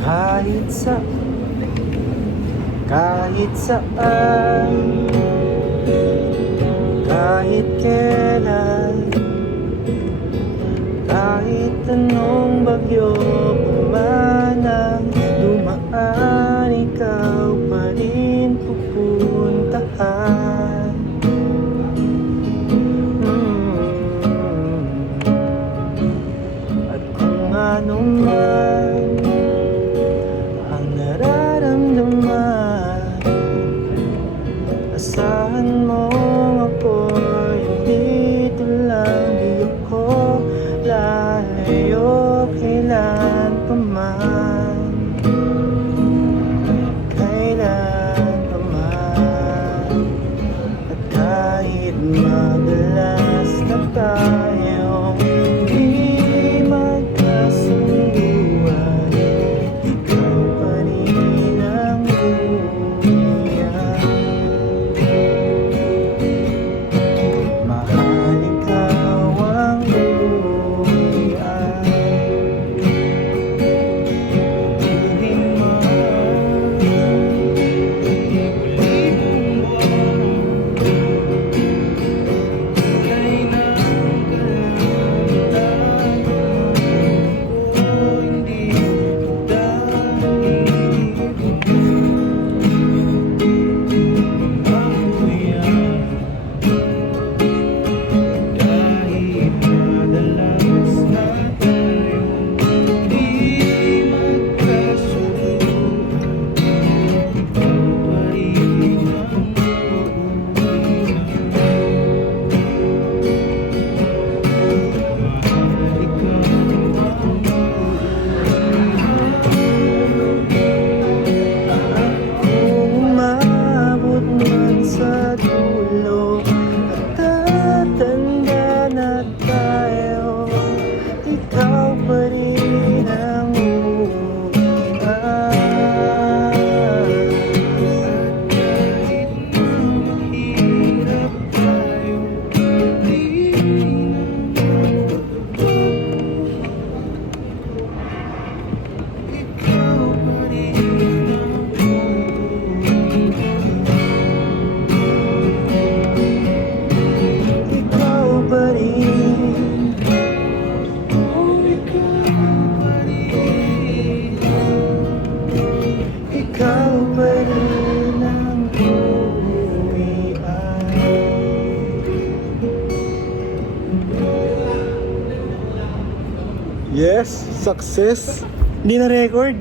Kahit sa kahit saan, kahit kailan, kahit anong bagyo pumanang dumaan, ikaw pa rin pupuntahan. At kung ano man ang nararamdaman, asahan mo ako'y dito lang. Di ako lalayo kailan pa man, kailan pa man. At kahit madalas na tayong di magkasunduan, ikaw pa rin ang umiyak. Mahal, ikaw ang umiyak. Tuwing maulit-ulit kulay ng kalangitan ko, hindi dahil mamuyak. Kahit madalas na tayong di magkasunduan, ikaw pa rin ang umiyak. Mahal, ikaw ang kung umabot man sa dulo at tatanda na tayo, ikaw pa rin ang umiyak. At kahit mahirap tayo, di ikaw pa rin ang umiyak. Ikaw pa rin, ikaw pa rin ang umiyak. Yes, success. Hindi na record.